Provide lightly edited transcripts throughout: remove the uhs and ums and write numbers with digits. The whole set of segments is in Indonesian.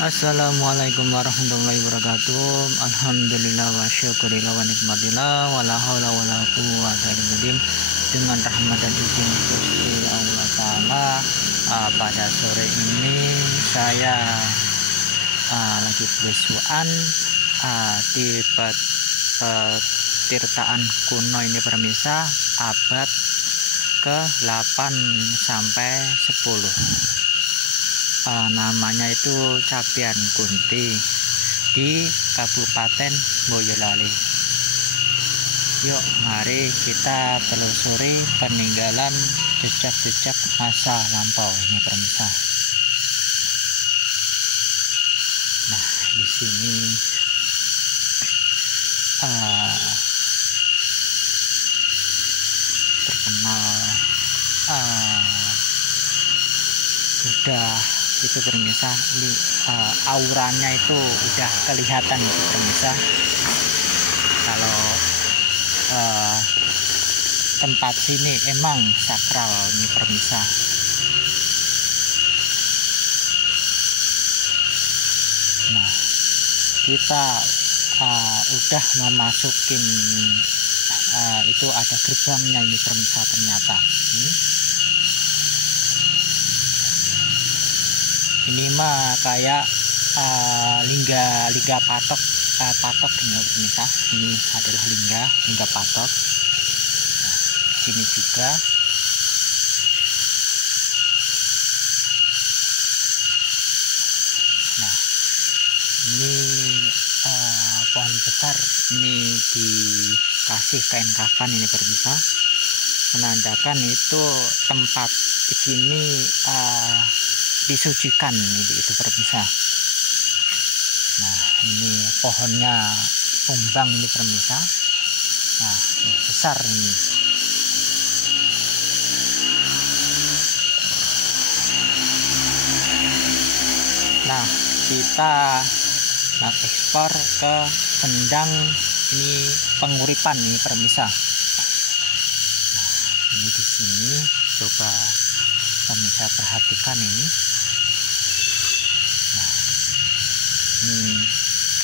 Assalamualaikum warahmatullahi wabarakatuh. Alhamdulillah wa syukurillah wa nikmatillah wa la haula wa la quwwata illa billah. Dengan rahmat dan izin Gusti Allah Ta'ala, pada sore ini saya lagi belusuan di petirtaan kuno ini permisa abad ke-8 sampai 10. Namanya itu Capian Kunti di Kabupaten Boyolali. Yuk mari kita telusuri peninggalan jejak-jejak masa lampau ini permisa. Nah di sini terkenal sudah itu permisa, auranya itu udah kelihatan itu permisa. Kalau tempat sini emang sakral ini permisa. Nah kita udah memasukin itu ada gerbangnya ini permisa ternyata. Ini mah kayak lingga patok ini pemirsa. Ini adalah lingga patok. Nah, sini juga. Nah, ini pohon besar ini dikasih kain kafan ini pemirsa, menandakan itu tempat di sini disucikan itu permisa. Nah ini pohonnya tumbang ini permisa. Nah ini besar ini. Nah kita ekspor ke Sendang ini Penguripan ini permisa. Nah ini di sini coba permisa perhatikan ini. Ini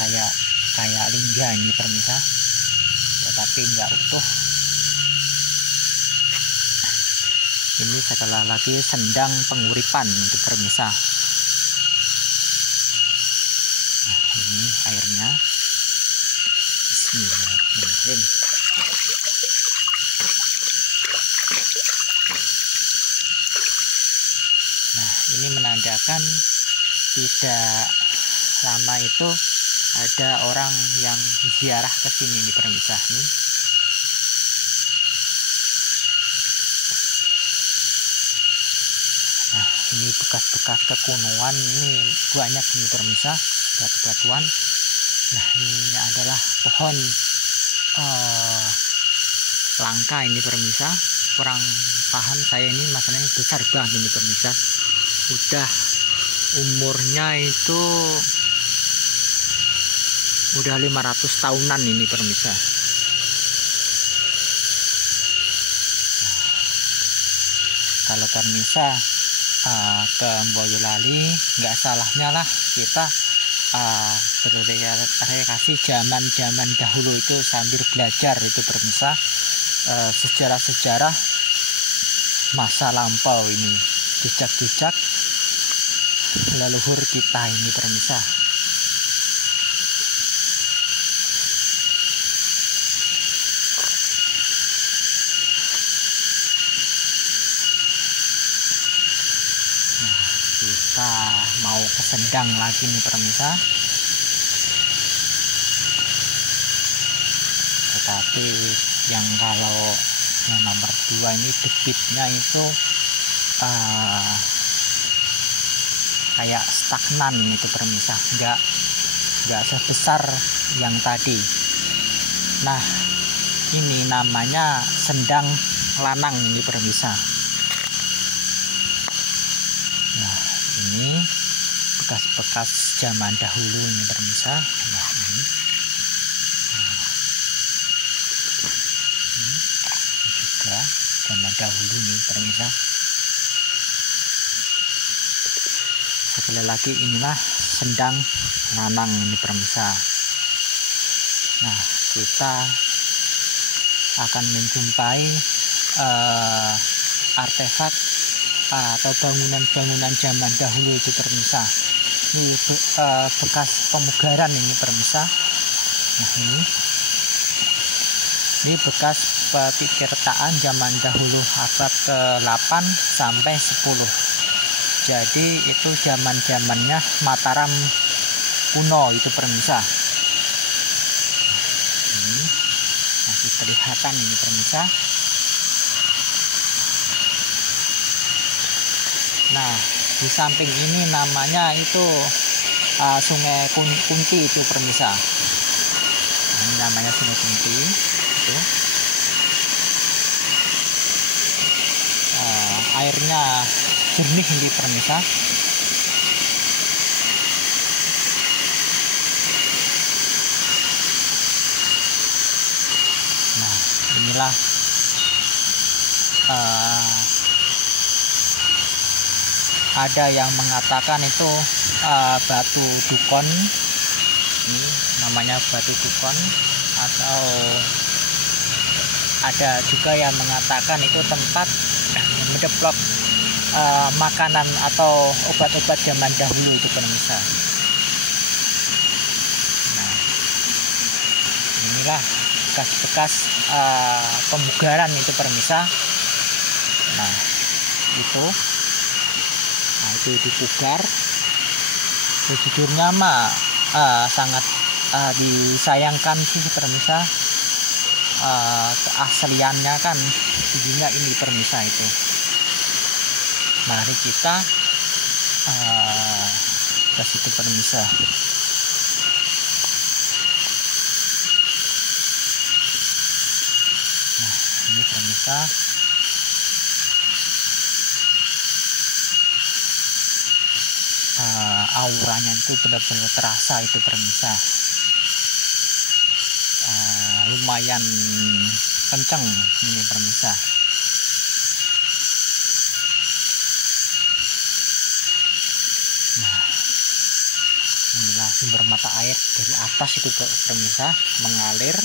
kayak lingga ini permisa, tetapi enggak utuh. Ini setelah lagi Sendang Penguripan untuk permisa. Nah ini airnya. Bismillahirrahmanirrahim. Nah ini menandakan tidak lama itu ada orang yang ziarah ke sini di permisa ini. Nah ini bekas-bekas kekunoan ini banyak ini permisa, batu-batuan. Nah ini adalah pohon langka ini permisa. Kurang paham saya ini masalahnya besar banget ini permisa. Udah umurnya itu udah 500 tahunan ini permisa. Nah, kalau permisa ke Boyolali nggak salahnya lah kita berrekreasi zaman dahulu itu sambil belajar itu permisa sejarah-sejarah masa lampau ini, jejak-jejak leluhur kita ini permisa. Nah, kita mau ke Sendang lagi nih permisa. Tetapi yang kalau yang nomor 2 ini debitnya itu kayak stagnan itu permisa, nggak sebesar yang tadi. Nah ini namanya Sendang Lanang ini permisa. Nah ini bekas-bekas zaman dahulu ini permisa. Nah ini juga zaman dahulu nih permisa. Sekali lagi inilah sendang lanang ini pemirsa. Nah, kita akan menjumpai artefak atau bangunan-bangunan zaman dahulu itu pemirsa. Ini bekas pemugaran ini pemirsa. Nah, ini bekas petirtaan zaman dahulu abad ke-8 sampai 10. Jadi itu zaman-zamannya Mataram kuno itu pemirsa. Ini masih kelihatan ini pemirsa. Nah, di samping ini namanya itu Sungai Kunti itu pemirsa. Nah, ini namanya Sungai Kunti itu. Airnya jernih di pemirsa. Nah, inilah ada yang mengatakan itu batu dukon. Ini namanya batu dukon, atau ada juga yang mengatakan itu tempat mendeplok makanan atau obat-obat zaman dahulu itu pemirsa. Nah, inilah bekas-bekas pemugaran itu pemirsa. Nah, itu dipugar. Sejujurnya mah sangat disayangkan sih pemirsa. Keasliannya kan begini ini pemirsa itu. Mari kita ke situ pemirsa. Nah, ini pemirsa. Auranya itu benar-benar terasa itu pemirsa. Lumayan kenceng ini pemirsa. Nah, inilah sumber mata air dari atas itu pemirsa mengalir.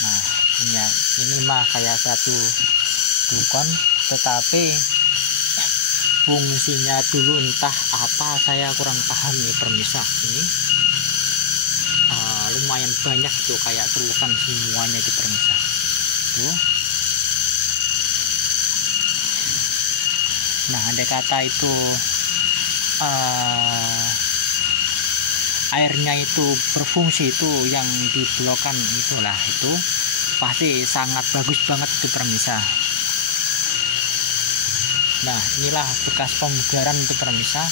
Nah, ini mah kayak satu dukon, tetapi fungsinya dulu entah apa, saya kurang paham nih pemirsa. Ini lumayan banyak itu, kayak celukan semuanya di pemirsa. Tuh. Nah, andai kata itu airnya itu berfungsi, itu yang diblokan itulah, itu pasti sangat bagus banget itu pemirsa. Nah, inilah bekas pemugaran itu pemirsa.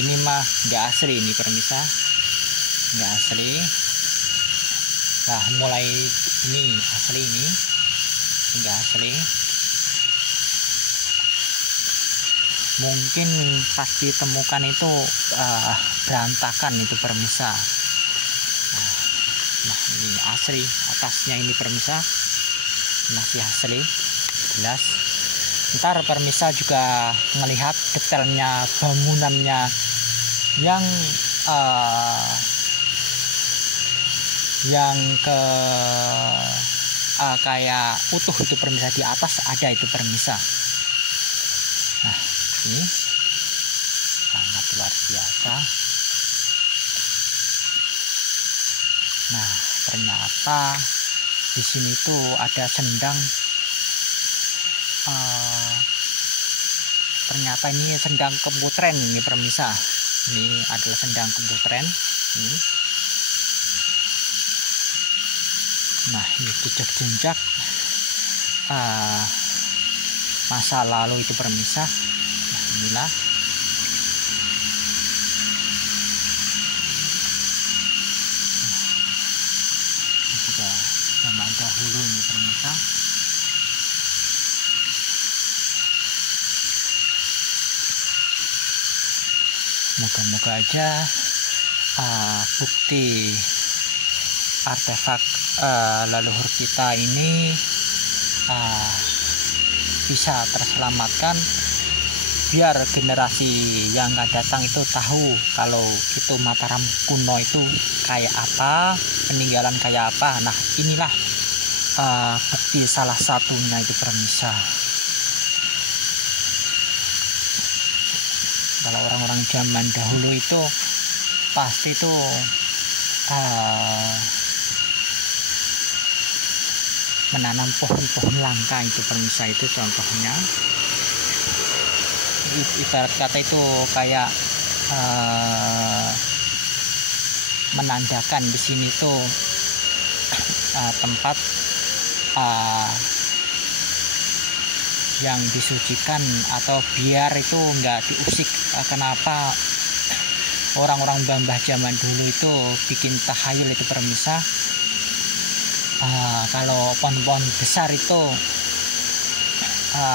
Ini mah nggak asli ini pemirsa, nggak asli. Nah, mulai ini asli, ini nggak asli. Mungkin pas ditemukan itu berantakan itu pemirsa. Nah, ini asli, atasnya ini pemirsa masih asli, jelas. Ntar pemirsa juga melihat detailnya bangunannya yang kayak utuh itu pemirsa. Di atas ada itu pemirsa. Nah, ini sangat luar biasa. Nah, ternyata di sini tuh ada sendang. Ternyata ini sendang kemputren ini pemirsa. Ini adalah sendang kemputren. Ini. Nah, ini jejak-jejak masa lalu itu pemirsa. Nah, inilah. Ini juga zaman dahulu ini pemirsa. Moga-moga aja bukti artefak leluhur kita ini bisa terselamatkan biar generasi yang akan datang itu tahu kalau itu Mataram kuno itu kayak apa, peninggalan kayak apa. Nah inilah bukti salah satunya itu permisa. Kalau orang-orang zaman dahulu itu pasti itu menanam pohon-pohon langka itu permisa. Itu contohnya, ibarat kata itu kayak menandakan di sini tuh tempat yang disucikan atau biar itu enggak diusik. Kenapa orang-orang mbah zaman dulu itu bikin tahayul itu permisa, kalau pohon-pohon besar itu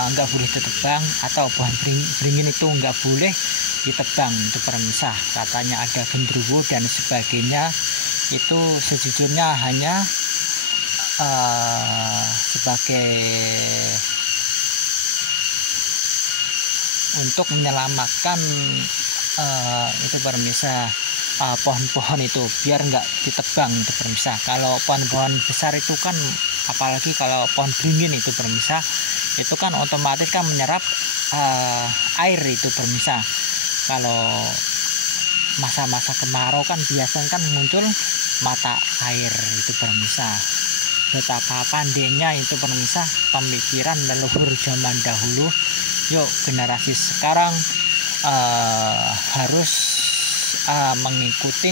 enggak boleh ditebang, atau pohon beringin itu enggak boleh ditebang itu permisa. Katanya ada gendruwo dan sebagainya. Itu sejujurnya hanya sebagai untuk menyelamatkan itu permisa pohon-pohon itu biar nggak ditebang itu permisa. Kalau pohon-pohon besar itu kan, apalagi kalau pohon beringin itu permisa, itu kan otomatis kan menyerap air itu permisa. Kalau masa-masa kemarau kan biasanya kan muncul mata air itu permisa. Betapa pandainya itu permisa pemikiran leluhur zaman dahulu. Yuk generasi sekarang harus mengikuti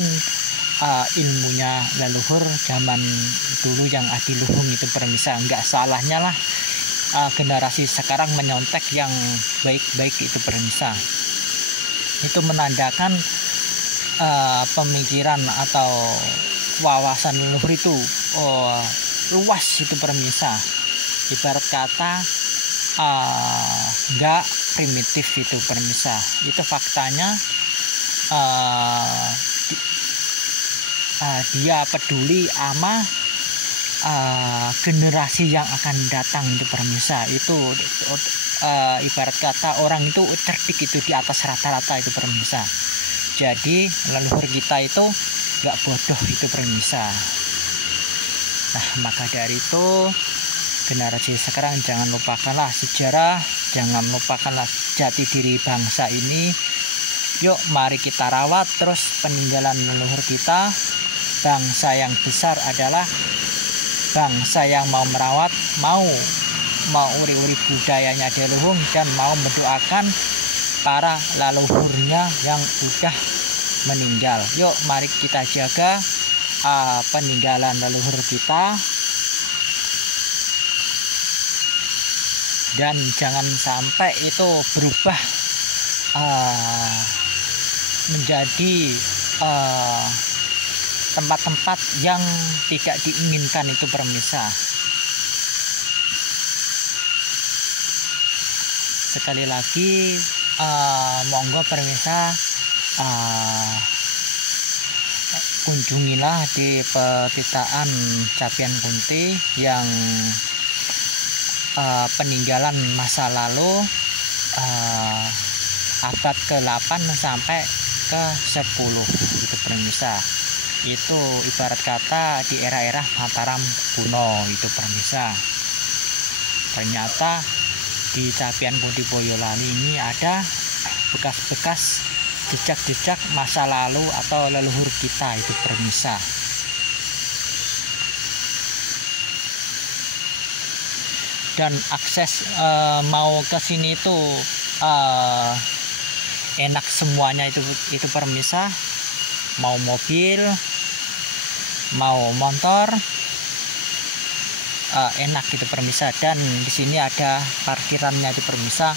ilmunya leluhur zaman dulu yang adiluhung itu permisa. Enggak salahnya lah generasi sekarang menyontek yang baik-baik itu permisa. Itu menandakan pemikiran atau wawasan leluhur itu luas itu permisa. Ibarat kata enggak primitif itu permisa. Itu faktanya dia peduli sama generasi yang akan datang itu permisa. Itu ibarat kata orang itu cerdik itu di atas rata-rata itu permisa. Jadi leluhur kita itu enggak bodoh itu permisa. Nah maka dari itu generasi sekarang jangan lupakanlah sejarah, jangan lupakanlah jati diri bangsa ini. Yuk mari kita rawat terus peninggalan leluhur kita. Bangsa yang besar adalah bangsa yang mau merawat, mau uri-uri budayanya leluhur, dan mau mendoakan para leluhurnya yang udah meninggal. Yuk mari kita jaga peninggalan leluhur kita, dan jangan sampai itu berubah menjadi tempat-tempat yang tidak diinginkan itu permisa. Sekali lagi monggo permisa kunjungilah di Petitaan Capian Kunti yang peninggalan masa lalu abad ke-8 sampai ke-10 itu permisa. Itu ibarat kata di era-era Mataram kuno itu permisa. Ternyata di Capian Kunti Boyolali ini ada bekas-bekas jejak-jejak masa lalu atau leluhur kita itu permisa. Dan akses mau ke sini itu enak semuanya itu permisa. Mau mobil, mau motor, enak itu permisa. Dan di sini ada parkirannya itu permisa.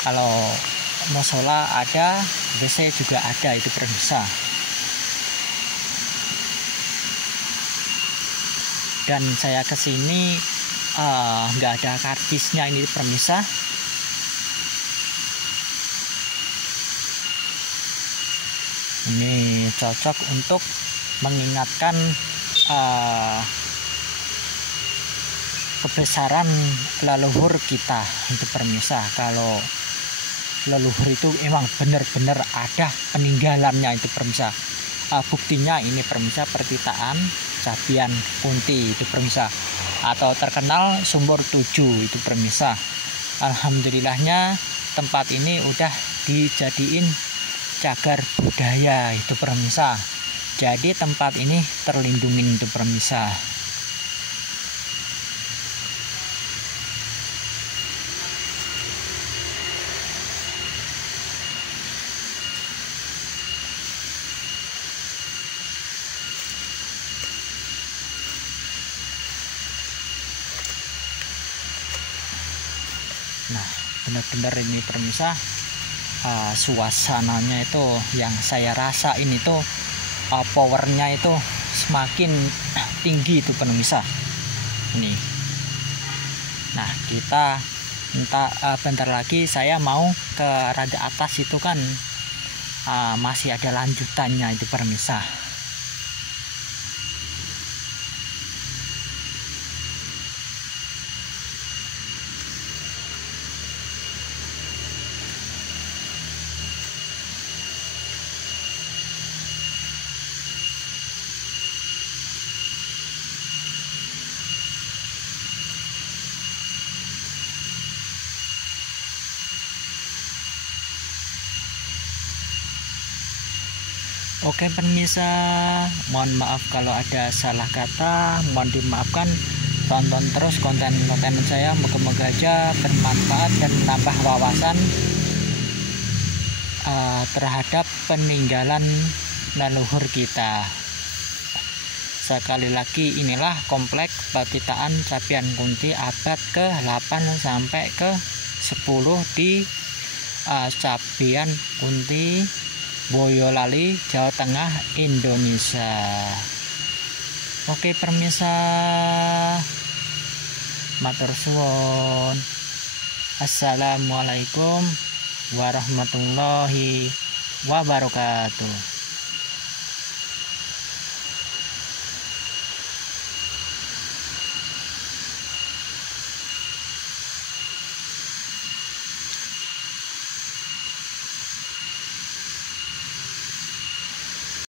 Kalau musola ada, WC juga ada itu permisa. Dan saya kesini nggak ada karcisnya ini permisa. Ini cocok untuk mengingatkan kebesaran leluhur kita itu permisa. Kalau leluhur itu emang benar-benar ada peninggalannya itu permisa. Buktinya ini permisa pertitaan Cabian Kunti itu permisa, atau terkenal Sumur 7 itu permisa. Alhamdulillahnya tempat ini udah dijadiin cagar budaya itu permisa. Jadi tempat ini terlindungin itu permisa. Nah, benar-benar ini permisa, suasananya itu yang saya rasain itu powernya itu semakin tinggi itu permisa. Ini. Nah, kita bentar lagi saya mau ke rada atas itu kan masih ada lanjutannya itu permisa. Oke pemirsa, mohon maaf kalau ada salah kata, mohon dimaafkan. Tonton terus konten-konten saya, moga-moga aja bermanfaat dan menambah wawasan terhadap peninggalan leluhur kita. Sekali lagi, inilah komplek pertitaan Cabian Kunti abad ke-8 sampai ke-10 di Cabian Kunti, Boyolali, Jawa Tengah, Indonesia. Oke permisa, matur suwun. Assalamualaikum warahmatullahi wabarakatuh.